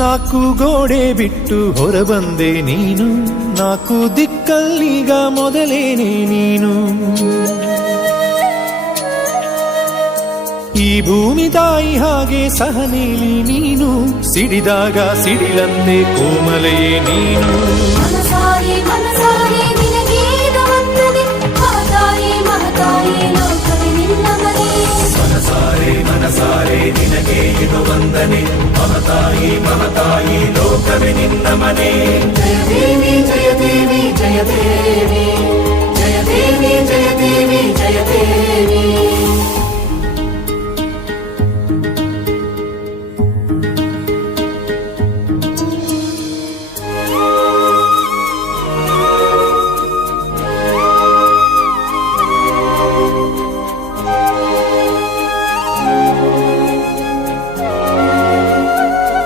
ನಾಲ್ಕು ಗೋಡೆ ಬಿಟ್ಟು ಹೊರಬಂದೆ ನೀನು, ನಾಲ್ಕು ದಿಕ್ಕಲ್ಲೀಗ ಮೊದಲೇನೆ ನೀನು. ಈ ಭೂಮಿ ತಾಯಿ ಹಾಗೆ ಸಹನೇಲಿ ನೀನು, ಸಿಡಿದಾಗ ಸಿಡಿಲಂದೆ ಕೋಮಲೆಯೇ ನೀನು. ಮನಸಾರೆ ಮನಸಾರೆ ನಿನಗೆ ವಂದನೆ, ಮಹತಾಯೇ ಮಹತಾಯೇ ಲೋಕವೇ ನಿನ್ನ ಮನೆ. ಮನಸಾರೆ ಮನಸಾರೆ ನಿನಗೆ ಇದು ವಂದನೆ, ಮಹತಾಯಿ ಮಹತಾಯಿ ಲೋಕವೇ ನಿನ್ನ ಮನೆ. ಜಯ ದೇವಿ ಜಯ ದೇವಿ ಜಯ ದೇವಿ, ಜಯ ದೇವಿ ಜಯ ದೇವಿ ಜಯ ದೇವಿ.